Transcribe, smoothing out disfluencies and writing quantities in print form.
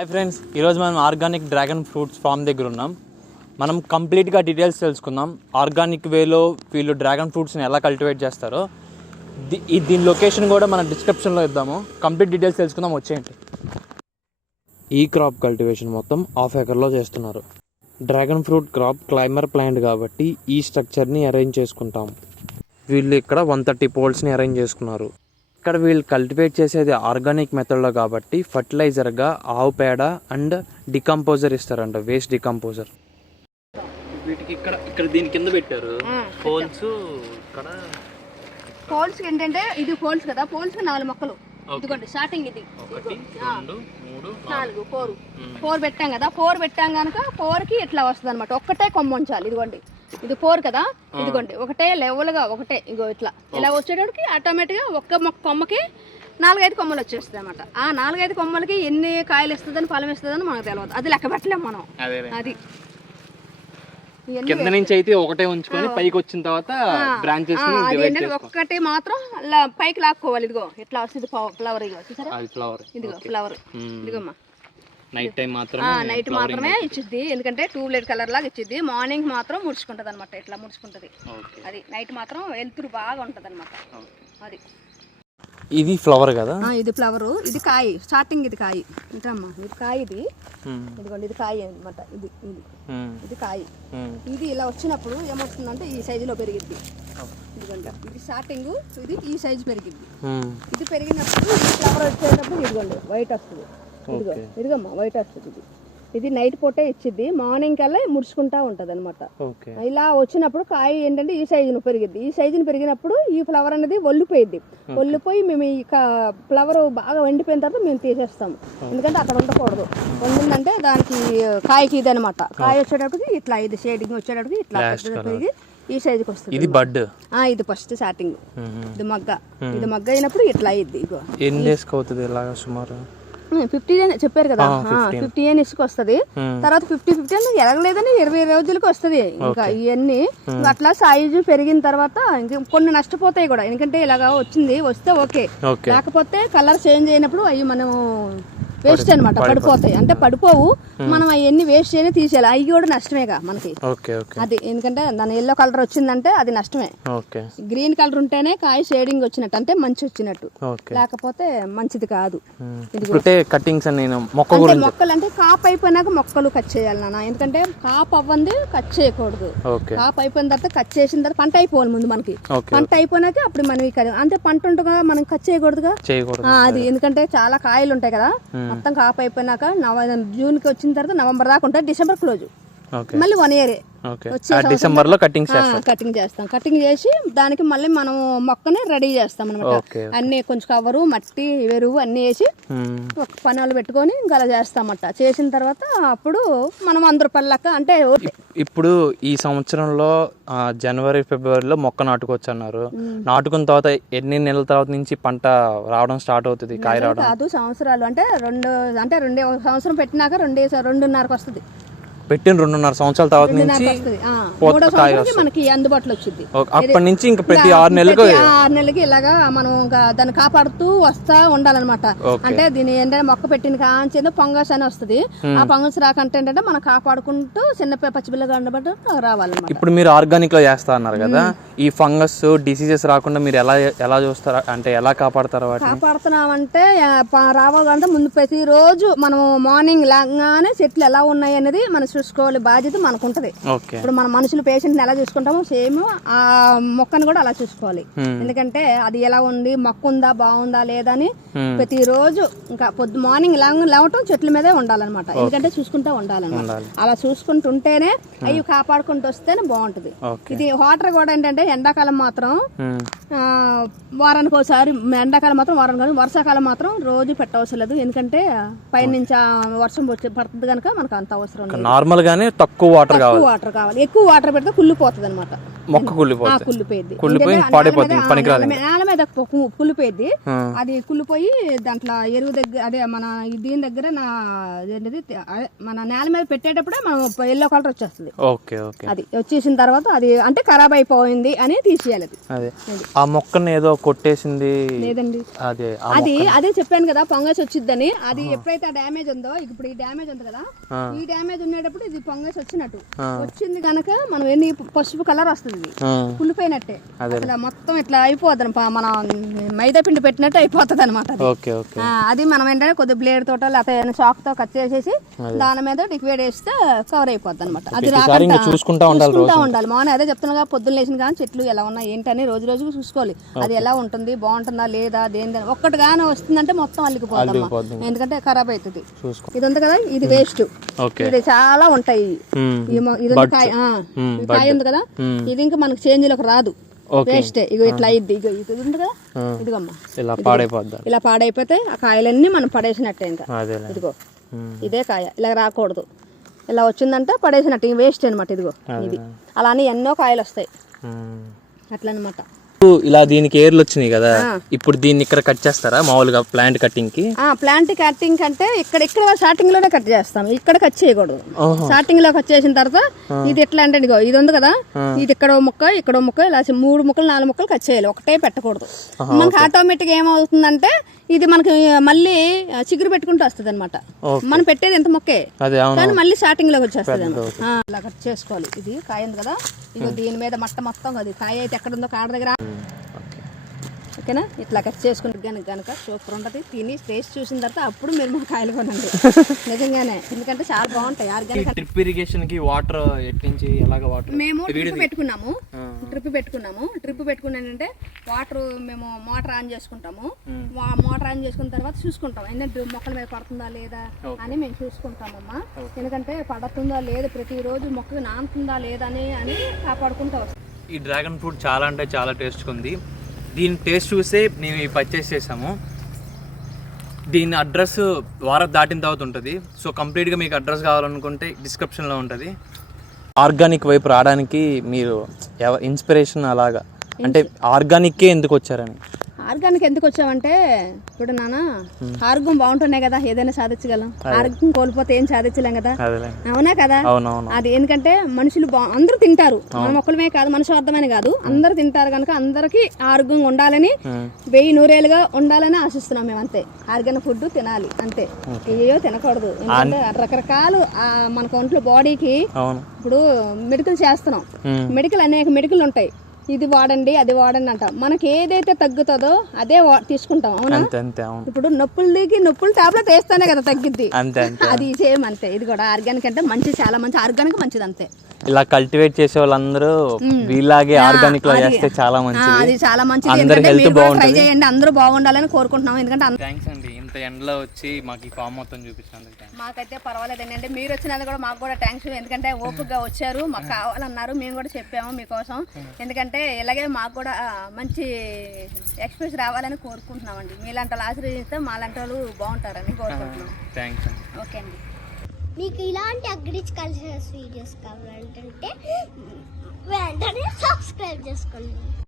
Hi friends, ఈరోజు మనం organic dragon fruits form దగ్గర ఉన్నాం. మనం కంప్లీట్గా డీటెయిల్స్ తెలుసుకుందాం. ఆర్గానిక్ వేలో వీళ్ళు డ్రాగన్ ఫ్రూట్స్ని ఎలా కల్టివేట్ చేస్తారో దీని లొకేషన్ కూడా మనం డిస్క్రిప్షన్లో ఇద్దాము. కంప్లీట్ డీటెయిల్స్ తెలుసుకుందాం, వచ్చేయండి. ఈ క్రాప్ కల్టివేషన్ మొత్తం 1/2 ఎకర్లో చేస్తున్నారు. Dragon fruit crop claymore plant కాబట్టి ఈ స్ట్రక్చర్ని అరేంజ్ చేసుకుంటాం. వీళ్ళు ఇక్కడ 130 పోల్స్ని అరేంజ్ చేసుకున్నారు. ఇక్కడ వీళ్ళు కల్టివేట్ చేసేది ఆర్గానిక్ మెథడ్లో కాబట్టి ఫర్టిలైజర్గా ఆవు పేడ అండ్ డికంపోజర్ ఇస్తారంట, వేస్ట్ డికంపోజర్. వీటికి ఇక్కడ దీని కింద పెట్టారు పోల్స్. ఇక్కడ పోల్స్ ఏంటంటే ఇది పోల్స్ కదా, పోల్స్ 4 మొక్కలు. ఇదిగోండి స్టార్టింగ్ ఇది 1 2 3 4 పెట్టాం కదా. 4 పెట్టాం కనుక 4కి ఇట్లా వస్తుంది అనమాట. ఒక్కటే కొమ్మ ఉంచాలి. ఇదిగోండి ఇది 4 కదా, ఇదిగోండి ఒకటే లెవెల్గా ఒకటే ఇగో ఇట్లా ఇలా వచ్చేటప్పటికి ఆటోమేటిక్గా ఒక్క కొమ్మకి 4-5 కొమ్మలు వచ్చేస్తుంది అనమాట. ఆ 4-5 కొమ్మలకి ఎన్ని కాయలు ఇస్తుందని ఫలం ఇస్తుందని మనకు తెలియదు. అది లెక్క పెట్టలేము మనం. అది కింద నుంచి అయితే ఒకటే ఉంచుకొని పైకి వచ్చిన తర్వాత బ్రాంచెస్ ఒక్కటి మాత్రం పైకి లాక్కోవాలి. ఇదిగో ఇట్లా వస్తుంది ఫ్లవర్. ఇగో చూసారా, ఇదిగో ఫ్లవర్. ఇదిగోమ్మా నైట్ మాత్రమే ఇచ్చిద్ది, ఎందుకంటే ట్యూబ్లైట్ కలర్ లాగా ఇచ్చిద్ది. మార్నింగ్ మాత్రం ముడుచుకుంటది అనమాట, ఇట్లా ముడుచుకుంటది. అది నైట్ మాత్రం వెలుతురు బాగా ఉంటది అనమాట. అది ఇది ఫ్లవర్ కదా, ఇది ఫ్లవర్. ఇది కాయ స్టార్టింగ్. ఇది కాయ ఇంటమ్మా, ఇది కాయ. ఇది ఇదిగోండి ఇది కాయ అనమాట. ఇది ఇది ఇది కాయ. ఇది ఇలా వచ్చినప్పుడు ఏమవుతుందంటే ఈ సైజులో పెరిగిద్ది. ఇదిగోండి ఇది స్టార్టింగ్. ఇది ఈ సైజు పెరిగిద్ది. ఇది పెరిగినప్పుడు ఈ ఫ్లవర్ వచ్చేటప్పుడు ఇదిగోండి వైట్ వస్తుంది. ఇదిగమ్మా వైట్ వస్తుంది. ఇది నైట్ పూటే ఇచ్చిద్ది, మార్నింగ్ కల్లా ముడుచుకుంటా ఉంటది అనమాట. ఇలా వచ్చినప్పుడు కాయ ఏంటంటే ఈ సైజును పెరిగిద్ది. ఈ సైజును పెరిగినప్పుడు ఈ ఫ్లవర్ అనేది ఒల్లిపోయిద్ది. ఒల్లిపోయి మేము ఈ ఫ్లవర్ బాగా ఎండిపోయిన తర్వాత మేము తీసేస్తాము, ఎందుకంటే అక్కడ ఉండకూడదు. వండిందంటే దానికి కాయకి ఇది అనమాట. కాయ వచ్చేటప్పటికి ఇట్లా ఇది షేడింగ్ వచ్చేటప్పటికి ఇట్లా పెరిగి ఈ సైజుకి వస్తుంది. ఇది బడ్. ఇది ఫస్ట్ స్టార్టింగ్. ఇది మగ్గ. ఇది మగ్గ అయినప్పుడు ఇట్లా అయ్యిద్ది. ఇగో ఎన్ని డేస్కి అవుతుంది ఇలాగా? సుమారు 50 చెప్పారు కదా, 50 ఇసుకు వస్తుంది. తర్వాత 50 ఎరగలేదని 20 రోజులకి వస్తుంది. ఇంకా ఇవన్నీ అట్లా సైజు పెరిగిన తర్వాత ఇంకా కొన్ని నష్టపోతాయి కూడా, ఎందుకంటే ఇలాగా వచ్చింది వస్తే ఓకే, లేకపోతే కలర్ చేంజ్ అయినప్పుడు అవి మనం వేస్ట్ అనమాట, పడిపోతాయి. అంటే పడిపోవు, మనం అవన్నీ వేస్ట్ చేయని తీసేయాలి. అవి కూడా నష్టమేగా మనకి. అది ఎందుకంటే దాని ఎల్లో కలర్ వచ్చిందంటే అది నష్టమే. గ్రీన్ కలర్ ఉంటేనే కాయ షేడింగ్ వచ్చినట్టు, అంటే మంచి వచ్చినట్టు, లేకపోతే మంచిది కాదు. మొక్కలు అంటే కాపు అయిపోయినాక మొక్కలు కట్ చేయాలి నాన్న, ఎందుకంటే కాపు అవ్వంది కట్ చేయకూడదు. కాపు అయిపోయిన తర్వాత కట్ చేసిన తర్వాత పంట అయిపోవాలి ముందు మనకి. పంట అయిపోయినాక అప్పుడు మనం అంటే పంట ఉండగా మనం కట్ చేయకూడదుగా. అది ఎందుకంటే చాలా కాయలు ఉంటాయి కదా, మొత్తం కాపు అయిపోయినాక జూన్ కి వచ్చిన తర్వాత నవంబర్ దాకా ఉంటుంది. డిసెంబర్ క్లోజ్, మళ్ళీ 1 ఇయర్ డిసెంబర్ లో కటింగ్ చేస్తాం. కటింగ్ చేసి దానికి మళ్ళీ మనం మొక్కని రెడీ చేస్తాం అనమాట. అన్ని కొంచెం కవరు, మట్టి, ఎరువు అన్ని వేసి ఒక పనులు పెట్టుకొని ఇంకా అలా చేస్తామట. చేసిన తర్వాత అప్పుడు మనం 100 రూపాయల లెక్క. అంటే ఇప్పుడు ఈ సంవత్సరంలో జనవరి ఫిబ్రవరిలో మొక్క నాటుకోవచ్చు అన్నారు. నాటుకున్న తర్వాత ఎన్ని నెలల తర్వాత నుంచి పంట రావడం స్టార్ట్ అవుతుంది? కాయ రావడం కాదు, సంవత్సరాలు. అంటే 2 సంవత్సరం పెట్టినాక 2.5 వస్తుంది. పెట్టిన 2.5 సంవత్సరాల తర్వాత నుంచి మనకి అందుబాటులో వచ్చింది. అప్పటి నుంచి ఇంకా ప్రతి 6 నెలలకి ఇలాగా మనం దాన్ని కాపాడుతూ వస్తా ఉండాలన్నమాట. అంటే దీని ఏంటంటే మొక్క పెట్టిన కాంచేదో పొంగస్ అని వస్తుంది. ఆ పొంగస్ రాకంటే ఏంటంటే మనం కాపాడుకుంటూ చిన్న పచ్చిపిల్లగా ఉండబట్టి రావాలన్నమాట. ఇప్పుడు మీరు ఆర్గానిక్ లో చేస్తా అన్నారు కదా, ఈ ఫంగస్ డిసీజెస్ రాకుండా మీరు ఎలా చూస్తారా, అంటే ఎలా కాపాడతారు? కాపాడుతున్నామంటే రావాలంటే ముందు ప్రతిరోజు మనం మార్నింగ్ లాగానే చెట్లు ఎలా ఉన్నాయి అనేది మనం చూసుకోవాలి. బాధ్యత మనకు ఉంటది. ఇప్పుడు మన మనుషులు పేషెంట్ ఎలా చూసుకుంటామో సేమ్ ఆ మొక్కను కూడా అలా చూసుకోవాలి. ఎందుకంటే అది ఎలా ఉంది, మొక్క ఉందా, బాగుందా లేదా అని ప్రతిరోజు ఇంకా మార్నింగ్ లేవటం చెట్ల మీదే ఉండాలన్నమాట. ఎందుకంటే చూసుకుంటా ఉండాలన్నమాట. అలా చూసుకుంటుంటేనే అవి కాపాడుకుంటూ వస్తేనే బాగుంటది. ఇది వాటర్ కూడా ఏంటంటే ఎండాకాలం మాత్రం వారానికి ఒకసారి, ఎండాకాలం మాత్రం వారానికి, వర్షాకాలం మాత్రం రోజు పెట్టవసరం లేదు. ఎందుకంటే పైనుంచి వర్షం పడుతుంది కనుక మనకు అంత అవసరం లేదు. నార్మల్ గానే తక్కువ వాటర్ కావాలి. ఎక్కువ వాటర్ పెడితే కుళ్ళిపోతుంది అనమాట. మొక్క కుళ్ళిపోతుంది. కుళ్ళిపోయింది, కుళ్ళిపోయి పాడైపోతుంది, పనికిరాదు. నేల మీద కుళ్ళిపోయింది. అది కుళ్ళిపోయి దాంట్లో ఎరువు దగ్గర అదే మన దీని దగ్గర ఏంటిది మన నేల మీద పెట్టేటప్పుడే మనం ఎల్లో కలర్ వచ్చేస్తుంది. Okay okay. అది వచ్చేసిన తర్వాత అది అంటే ఖరాబ్ అయిపోయింది అని తీసేయాలి. అదే ఆ మొక్కని ఏదో కొట్టేసింది లేదండి, అదే చెప్పాను కదా ఫంగస్ వచ్చిద్దని. అది ఎప్పుడైతే ఆ డ్యామేజ్ ఉందో, ఇప్పుడు ఈ డ్యామేజ్ ఉంది కదా, ఈ డ్యామేజ్ ఉండేటప్పుడు ఇది ఫంగస్ వచ్చినట్టు వచ్చింది కనుక మనం ఎన్ని పసుపు కలర్ వస్తుంది, కుళ్ళిపోయినట్టే అసలు మొత్తం ఇట్లా అయిపోద్ది, మన మైదా పిండి పెట్టినట్టు అయిపోతుంది అనమాట. అది మనం ఏంటంటే కొద్ది బ్లేడ్ తోట లేకపోతే చాక్ తో కట్ చేసేసి దాని మీద లిక్విడ్ వేస్తే కవర్ అయిపోద్ది అనమాట. అది రాకుండా చూసుకుంటా ఉండాలి. మార్నింగ్ అదే చెప్తున్నా, పొద్దున్న లేచిన కానీ చెట్లు ఎలా ఉన్నాయి ఏంటని రోజు రోజుకు చూసుకోవాలి. అది ఎలా ఉంటుంది, బాగుంటుందా లేదా, దేని ఒక్కటిగానే వస్తుందంటే మొత్తం అల్లికిపోద్ది, ఎందుకంటే ఖరాబ్ అవుతుంది. ఇది ఉంది కదా, ఇది వేస్ట్, ఇది చాలా ఉంటాయి. ఇది కాయ ఉంది కదా, ఇది ఇంకా మనకు చేంజ్ లోకి రాదు, వేస్ట్. ఇగో ఇట్లా అయ్యిద్ది, ఇగో ఇది ఉంది కదా, ఇదిగమ్మా ఇలా పాడైపోతే ఆ కాయలన్నీ మనం పడేసినట్టే. ఇంకా ఇదిగో ఇదే కాయ ఇలా రాకూడదు, ఇలా వచ్చిందంటే పడేసినట్టు వేస్ట్ అనమాట. ఇదిగో ఇది అలానే ఎన్నో కాయలు వస్తాయి అట్లా అనమాట. ఇలా దీనికి ఏర్లు వచ్చినాయి కదా, ఇప్పుడు దీన్ని ఇక్కడ కట్ చేస్తారా మామూలుగా ప్లాంట్ కటింగ్ కి? ప్లాంట్ కటింగ్ అంటే ఇక్కడ స్టార్టింగ్ లోనే కట్ చేస్తాం, ఇక్కడ కట్ చేయకూడదు. స్టార్టింగ్ లో కట్ చేసిన తర్వాత ఇది ఎట్లా అంటే ఇదిగో ఇది ఉంది కదా, ఇది ఇక్కడ ముక్క ఇక్కడ ముక్క ఇలా 3 ముక్కలు 4 ముక్కలు కట్ చేయాలి, ఒకటే పెట్టకూడదు. మనకి ఆటోమేటిక్ ఏమవుతుందంటే ఇది మనకి మళ్ళీ చిగురు పెట్టుకుంటూ వస్తుంది అనమాట. మనం పెట్టేది ఎంత మొక్కే కానీ మళ్ళీ స్టార్టింగ్ లోకి వచ్చేస్తుంది అనమాట. ఇలా కట్ చేసుకోవాలి. ఇది కాయ ఉంది కదా, ఇగో దీని మీద మట్ట మొత్తం అది కాయ అయితే ఎక్కడ ఉందో కాడ దగ్గర, ఓకేనా? ఇట్లా కట్ చేసుకుంటే కనుక సూపర్ ఉంటుంది. తిని టేస్ట్ చూసిన తర్వాత అప్పుడు మీరు మా కాయలు కొనండి నిజంగానే, ఎందుకంటే చాలా బాగుంటాయి. ఆర్గానిక్. డ్రిప్ ఇరిగేషన్ కి వాటర్ ఎట్టించి ఎలాగ వాటర్ మేము ట్రిప్ పెట్టుకున్నాము. ట్రిప్ పెట్టుకున్నానంటే వాటర్ మేము మోటార్ ఆన్ చేసుకుంటాము. మోటార్ ఆన్ చేసుకున్న తర్వాత చూసుకుంటాం ఏంటంటే మొక్కల మీద పడుతుందా లేదా అని మేము చూసుకుంటామమ్మా. ఎందుకంటే పడుతుందా లేదా, ప్రతిరోజు మొక్కకి నానుతుందా లేదా అని కాపాడుకుంటూ వస్తాం. ఈ డ్రాగన్ ఫ్రూట్ చాలా అంటే చాలా టేస్ట్గా ఉంది. దీని టేస్ట్ చూసే మేము ఈ పర్చేస్ చేసాము. దీని అడ్రస్ వారం దాటిన తర్వాత ఉంటుంది. సో కంప్లీట్గా మీకు అడ్రస్ కావాలనుకుంటే డిస్క్రిప్షన్లో ఉంటుంది. ఆర్గానిక్ వైపు రావడానికి మీరు ఇన్స్పిరేషన్ అలాగా అంటే ఆర్గానిక్కే ఎందుకు వచ్చారని? ఆర్గానిక్ ఎందుకు వచ్చామంటే ఇప్పుడు నాన్న ఆరోగ్యం బాగుంటున్నాయి కదా ఏదైనా సాధించగలం. ఆరోగ్యం కోల్పోతే ఏం సాధించలేం కదా, అవునా కదా? అది ఎందుకంటే మనుషులు అందరూ తింటారు, మనం ఒక్కలమే కాదు, మనుషులు అర్థమైన కాదు, అందరూ తింటారు కనుక అందరికి ఆరోగ్యంగా ఉండాలని 1000 ఏళ్ళుగా ఉండాలని ఆశిస్తున్నాం మేము. అంతే, ఆర్గానిక్ ఫుడ్ తినాలి అంతే, ఏయో తినకూడదు. ఎందుకంటే రకరకాలు మనకు ఒంట్లో బాడీకి ఇప్పుడు మెడికల్ చేస్తున్నాం, అనేక మెడికల్ ఉంటాయి. ఇది వాడండి అది వాడండి అంట, మనకి ఏదైతే తగ్గుతుందో అదే తీసుకుంటాం, అవునా? ఇప్పుడు నొప్పులు టాబ్లెట్ వేస్తానే కదా తగ్గిద్ది, అది సేమ్ అంతే. ఇది కూడా ఆర్గానిక్ అంటే మంచి, చాలా మంచి, ఆర్గానిక్ మంచిది అంతే. ఇలా కల్టివేట్ చేసే వాళ్ళందరూ వీళ్ళలాగే ఆర్గానిక్ లో చేస్తే చాలా మంచిది. అది చాలా మంచిది, ఎందుకంటే మీరు కూడా ట్రై చేయండి, అందరూ బాగుండాలని కోరుకుంటున్నాం. ఎందుకంటే థాంక్స్ అండి, ఇంత ఎండలో వచ్చి మాకు ఈ ఫామ్ మొత్తం చూపించినందుకు. మాకైతే పర్వాలేదండి, అంటే మీరు వచ్చినందుకు కూడా మాకు కూడా థ్యాంక్స్. ఎందుకంటే ఓపికగా వచ్చారు, మాకు కావాలన్నారు, మేము కూడా చెప్పాము మీకోసం. ఎందుకంటే ఇలాగే మాకు కూడా మంచి ఎక్స్పీరియన్స్ రావాలని కోరుకుంటున్నామండి. మీలాంటి వాళ్ళు ఆశీర్వదిస్తే మాలాంటి వాళ్ళు బాగుంటారని కోరుకుంటున్నాం. థ్యాంక్స్ అండి. ఓకే అండి. మీకు ఇలాంటి అగ్రికల్చర్ వీడియోస్ కావాలంటే వెంటనే సబ్స్క్రైబ్ చేసుకోండి.